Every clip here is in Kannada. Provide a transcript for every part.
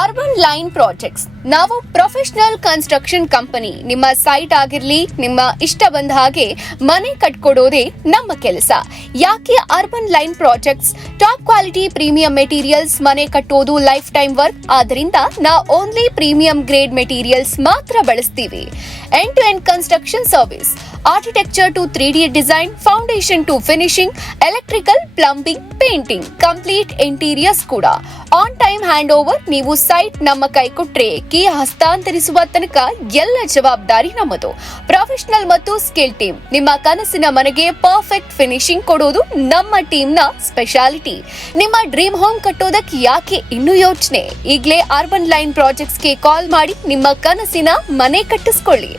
ಅರ್ಬನ್ ಲೈನ್ ಪ್ರಾಜೆಕ್ಟ್ಸ್ ನಾವು ಪ್ರೊಫೆಷನಲ್ ಕನ್ಸ್ಟ್ರಕ್ಷನ್ ಕಂಪನಿ. ನಿಮ್ಮ ಸೈಟ್ ಆಗಿರ್ಲಿ, ನಿಮ್ಮ ಇಷ್ಟ ಬಂದ ಹಾಗೆ ಮನೆ ಕಟ್ಕೊಡೋದೇ ನಮ್ಮ ಕೆಲಸ. ಯಾಕೆ urban line projects? Top quality premium materials, ಮನೆ ಕಟ್ಟೋದು ಲೈಫ್ ಟೈಮ್ ವರ್ಕ್. ಆದ್ರಿಂದ ನಾವು ಓನ್ಲಿ ಪ್ರೀಮಿಯಂ ಗ್ರೇಡ್ ಮೆಟೀರಿಯಲ್ಸ್ ಮಾತ್ರ ಬಳಸ್ತೀವಿ. End to end construction service, architecture to 3D design, foundation to finishing, electrical, plumbing, painting, complete interiors ಕೂಡ. On time hand over. ನೀವು ಸೈಟ್ ನಮ್ಮ ಕೈ ಕೊಟ್ರೆ ಕೀ ಹಸ್ತಾಂತರಿಸುವ ತನಕ ಎಲ್ಲ ಜವಾಬ್ದಾರಿ ನಮ್ಮದು. ಪ್ರೊಫೆಷನಲ್ ಮತ್ತು ಸ್ಕಿಲ್ ಟೀಮ್. ನಿಮ್ಮ ಕನಸಿನ ಮನೆಗೆ ಪರ್ಫೆಕ್ಟ್ ಫಿನಿಶಿಂಗ್ ಕೊಡೋದು ನಮ್ಮ ಟೀಮ್ ನ ಸ್ಪೆಷಾಲಿಟಿ. ನಿಮ್ಮ ಡ್ರೀಮ್ ಹೋಮ್ ಕಟ್ಟೋದಕ್ಕೆ ಯಾಕೆ ಇನ್ನೂ ಯೋಚನೆ? ಈಗಲೇ ಅರ್ಬನ್ ಲೈನ್ ಪ್ರಾಜೆಕ್ಟ್ಸ್ ಗೆ ಕಾಲ್ ಮಾಡಿ ನಿಮ್ಮ ಕನಸಿನ ಮನೆ ಕಟ್ಟಿಸಿಕೊಳ್ಳಿ.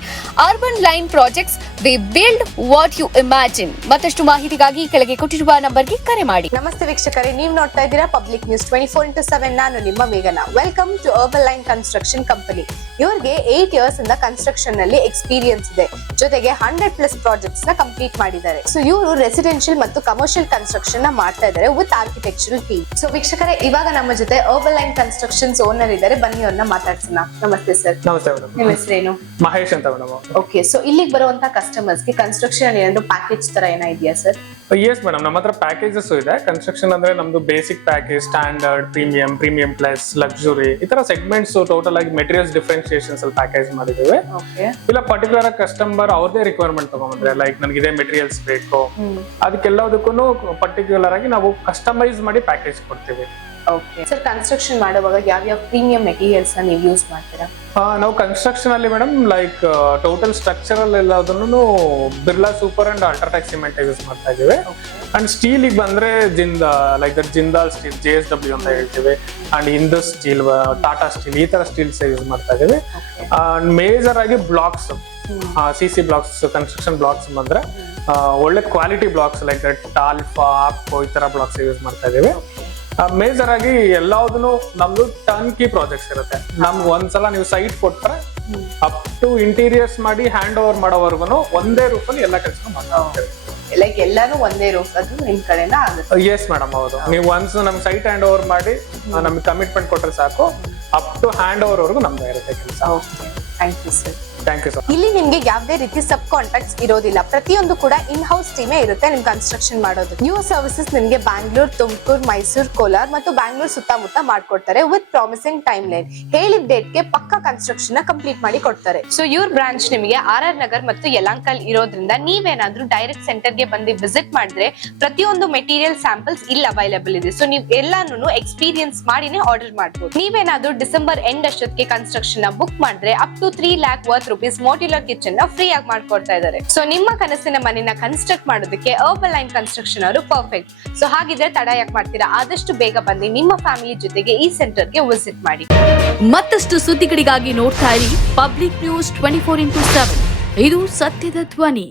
Urban line projects, we build what you imagine. ಮತ್ತಷ್ಟು ಮಾಹಿತಿಗಾಗಿ ಕೆಳಗೆ ಕೊಟ್ಟಿರುವ ನಂಬರ್ಗೆ ಕರೆ ಮಾಡಿ. ನಮಸ್ತೆ ವೀಕ್ಷಕರೇ, ನೀವು ನೋಡ್ತಾ ಇದ್ದೀರಾ ಪಬ್ಲಿಕ್ ನ್ಯೂಸ್ 24x7. ನಾನು ನಿಮ್ಮ ಮೇಘನಾ. Welcome to urban line construction company. ಇವ್ರಿಗೆ 8 ಇಯರ್ಸ್ ಇಂದ ಕನ್ಸ್ಟ್ರಕ್ಷನ್ ನಲ್ಲಿ ಎಕ್ಸ್ಪೀರಿಯನ್ಸ್ ಇದೆ. ಜೊತೆಗೆ 100+ ಪ್ರಾಜೆಕ್ಟ್ಸ್ ನ ಕಂಪ್ಲೀಟ್ ಮಾಡಿದ್ದಾರೆ. ಸೊ ಇವರು ರೆಸಿಡೆನ್ಷಿಯಲ್ ಮತ್ತು ಕಮರ್ಷಿಯಲ್ ಕನ್ಸ್ಟ್ರಕ್ಷನ್ ನ ಮಾಡ್ತಾ ಇದ್ದಾರೆ ವಿತ್ ಆರ್ಕಿಟೆಕ್ಚರಲ್ ಟೀಮ್. ಸೊ ವೀಕ್ಷಕರೇ, ಇವಾಗ ನಮ್ಮ ಜೊತೆ ಅರ್ಬನ್ ಲೈನ್ ಕನ್ಸ್ಟ್ರಕ್ಷನ್ಸ್ ಓನರ್ ಇದ್ದಾರೆ. ಬನ್ನಿ ಅವ್ರನ್ನ ಮಾತಾಡ್ಸೋಣ. ನಮಸ್ತೆ ಸರ್. ನಮಸ್ತೆ ಮೇಡಮ್. ನಿಮ್ಮ ಹೆಸರೇನು? ಮಹೇಶ್ ಅಂತ ಮೇಡಮ್. ಓಕೆ, ಸೊ ಇಲ್ಲಿಗೆ ಬರುವಂತ ಕಸ್ಟಮರ್ಸ್ ಗೆ ಕನ್ಸ್ಟ್ರಕ್ಷನ್ ಏನಾದ್ರು ಪ್ಯಾಕೇಜ್ ತರ ಏನಾ ಇದೆಯಾ ಸರ್? ಎಸ್ ಮೇಡಮ್, ನಮ್ಮ ಹತ್ರ ಪ್ಯಾಕೇಜಸ್ ಇದೆ. ಕನ್ಸ್ಟ್ರಕ್ಷನ್ ಅಂದ್ರೆ ನಮ್ದು basic package, standard, premium plus, luxury, ಈ ತರ ಸೆಗ್ಮೆಂಟ್ಸ್ ಟೋಟಲ್ ಆಗಿ ಮೆಟೀರಿಯಲ್ಸ್ ಡಿಫ್ರೆನ್ಸಿಯೇಷನ್ಸ್ ಅಲ್ಲಿ ಪ್ಯಾಕೇಜ್ ಮಾಡಿದ್ದೇವೆ. ಇಲ್ಲ ಪರ್ಟಿಕ್ಯುಲರ್ ಕಸ್ಟಮರ್ ಅವ್ರದೇ ರಿಕ್ವೈರ್ಮೆಂಟ್ ತಗೊಂಡ್ರೆ, ಲೈಕ್ ನನಗೆ ಇದೇ ಮೆಟೀರಿಯಲ್ಸ್ ಬೇಕು, ಅದಕ್ಕೆಲ್ಲದಕ್ಕೂ ಪರ್ಟಿಕ್ಯುಲರ್ ಆಗಿ ನಾವು ಕಸ್ಟಮೈಸ್ ಮಾಡಿ ಪ್ಯಾಕೇಜ್ ಕೊಡ್ತೀವಿ. ಓಕೆ ಸರ್, ಕನ್ಸ್ಟ್ರಕ್ಷನ್ ಮಾಡುವಾಗ ಯಾವ ಪ್ರೀಮಿಯಂ ಮೆಟೀರಿಯಲ್ಸ್ ನ ನೀವು ಯೂಸ್ ಮಾಡ್ತೀರಾ? ನಾವು ಕನ್ಸ್ಟ್ರಕ್ಷನ್ ಅಲ್ಲಿ ಮೇಡಮ್ ಲೈಕ್ ಟೋಟಲ್ ಸ್ಟ್ರಕ್ಚರಲ್ ಎಲ್ಲದನ್ನು Birla super and UltraTech cement use ಮಾಡ್ತಾ ಇದೀವಿ. ಅಂಡ್ ಸ್ಟೀಲ್ ಗೆ ಬಂದ್ರೆ ಜಿಂದಾಲ್ ಸ್ಟೀಲ್, JSW ಅಂತ ಹೇಳ್ತೀವಿ. And Indus steel, Tata steel, ಈ ತರ ಸ್ಟೀಲ್ಸ್ ಯೂಸ್ ಮಾಡ್ತಾ ಇದೀವಿ. ಮೇಜರ್ ಆಗಿ blocks, CC blocks, construction blocks ಬಂದ್ರೆ ಒಳ್ಳೆ quality blocks like that alpha, Apco, ಈ ತರ ಬ್ಲಾಕ್ಸ್ ಯೂಸ್ ಮಾಡ್ತಾ ಇದೀವಿ. ಮೇಜರ್ ಆಗಿ ಎಲ್ಲಾದನ್ನು ನಮ್ದು ಟರ್ನ್ ಕೀ ಪ್ರಾಜೆಕ್ಟ್ಸ್ ಇರುತ್ತೆ. ನಮ್ಗೆ ಒಂದ್ಸಲ ನೀವು ಸೈಟ್ ಕೊಟ್ರೆ ಅಪ್ ಟು ಇಂಟೀರಿಯರ್ಸ್ ಮಾಡಿ ಹ್ಯಾಂಡ್ ಓವರ್ ಮಾಡೋವರೆಗೂ ಒಂದೇ ರೂಫ್ ಅಲ್ಲಿ ಎಲ್ಲ ಕೆಲಸ ಮಾಡ್ತಾ ಹೋಗ್ತೇವೆ. ಲೈಕ್ ಎಲ್ಲಾನು ಒಂದೇ ರೂಫ್, ಅದು ನಿಮ್ ಕಡೆಯಿಂದ ಆಗುತ್ತೆ? ಎಸ್ ಮೇಡಮ್, ಹೌದು. ನೀವು ಒನ್ಸ್ ನಮ್ ಸೈಟ್ ಹ್ಯಾಂಡ್ ಓವರ್ ಮಾಡಿ ನಮ್ಗೆ ಕಮಿಟ್ಮೆಂಟ್ ಕೊಟ್ರೆ ಸಾಕು, ಅಪ್ ಟು ಹ್ಯಾಂಡ್ ಓವರ್ ವರೆಗೂ ನಮ್ದು ಇರುತ್ತೆ ಕೆಲಸ. Thank you sir. Thank you sir. ಇಲ್ಲಿ ನಿಮ್ಗೆ ಯಾವುದೇ ರೀತಿ ಸಬ್ ಕಾಂಟ್ರಾಕ್ಟ್ಸ್ ಇರೋದಿಲ್ಲ. ಪ್ರತಿಯೊಂದು ಕೂಡ ಇನ್ ಹೌಸ್ ಟೀಮೇ ಇರುತ್ತೆ ನಿಮ್ ಕನ್ಸ್ಟ್ರಕ್ಷನ್ ಮಾಡೋದು. ನ್ಯೂ ಸರ್ವಿಸಸ್ ನಿಮ್ಗೆ ಬ್ಯಾಂಗ್ಳೂರ್, ತುಮಕೂರು, ಮೈಸೂರು, ಕೋಲಾರ್ ಮತ್ತು ಬ್ಯಾಂಗ್ಳೂರ್ ಸುತ್ತಮುತ್ತ ಮಾಡ್ಕೊಡ್ತಾರೆ ವಿತ್ ಪ್ರಾಮಿಸಿಂಗ್ ಟೈಮ್ ಲೈನ್. ಹೇಳಿದ ಡೇಟ್ಗೆ ಪಕ್ಕಾ ಕನ್ಸ್ಟ್ರಕ್ಷನ್ ನ ಕಂಪ್ಲೀಟ್ ಮಾಡಿ ಕೊಡ್ತಾರೆ. ಸೊ ಇವ್ರ ಬ್ರಾಂಚ್ ನಿಮಗೆ RR ನಗರ್ ಮತ್ತು ಯಲಹಂಕಲ್ ಇರೋದ್ರಿಂದ ನೀವೇನಾದ್ರೂ ಡೈರೆಕ್ಟ್ ಸೆಂಟರ್ ಗೆ ಬಂದು ವಿಸಿಟ್ ಮಾಡಿದ್ರೆ ಪ್ರತಿಯೊಂದು ಮೆಟೀರಿಯಲ್ ಸ್ಯಾಂಪಲ್ಸ್ ಇಲ್ಲಿ ಅವೈಲೇಬಲ್ ಇದೆ. ಸೊ ನೀವು ಎಲ್ಲಾನು ಎಕ್ಸ್ಪೀರಿಯನ್ಸ್ ಮಾಡಿನೇ ಆರ್ಡರ್ ಮಾಡಬಹುದು. ನೀವೇನಾದ್ರೂ ಡಿಸೆಂಬರ್ ಎಂಡ್ ಅಷ್ಟೊತ್ತಿಗೆ ಕನ್ಸ್ಟ್ರಕ್ಷನ್ ನ ಬುಕ್ ಮಾಡಿದ್ರೆ up to 3 lakh worth rupees modular kitchen ನ ಫ್ರೀ ಆಗಿ ಮಾಡ್ಕೊಡ್ತಾ ಇದ್ದಾರೆ. ಸೊ ನಿಮ್ಮ ಕನಸಿನ ಮನೆನ ಕನ್ಸ್ಟ್ರಕ್ಟ್ ಮಾಡೋದಕ್ಕೆ ಅರ್ಬನ್ ಲೈನ್ ಕನ್ಸ್ಟ್ರಕ್ಷನ್ ಅವರು ಪರ್ಫೆಕ್ಟ್. ಸೊ ಹಾಗಿದ್ರೆ ತಡ ಯಾಕೆ ಮಾಡ್ತೀರಾ? ಆದಷ್ಟು ಬೇಗ ಬನ್ನಿ, ನಿಮ್ಮ ಫ್ಯಾಮಿಲಿ ಜೊತೆಗೆ ಈ ಸೆಂಟರ್ ಗೆ ವಿಸಿಟ್ ಮಾಡಿ. ಮತ್ತಷ್ಟು ಸುದ್ದಿಗಳಿಗಾಗಿ ನೋಡ್ತಾ ಇರಿ ಪಬ್ಲಿಕ್ ನ್ಯೂಸ್ 24x7. ಇದು ಸತ್ಯದ ಧ್ವನಿ.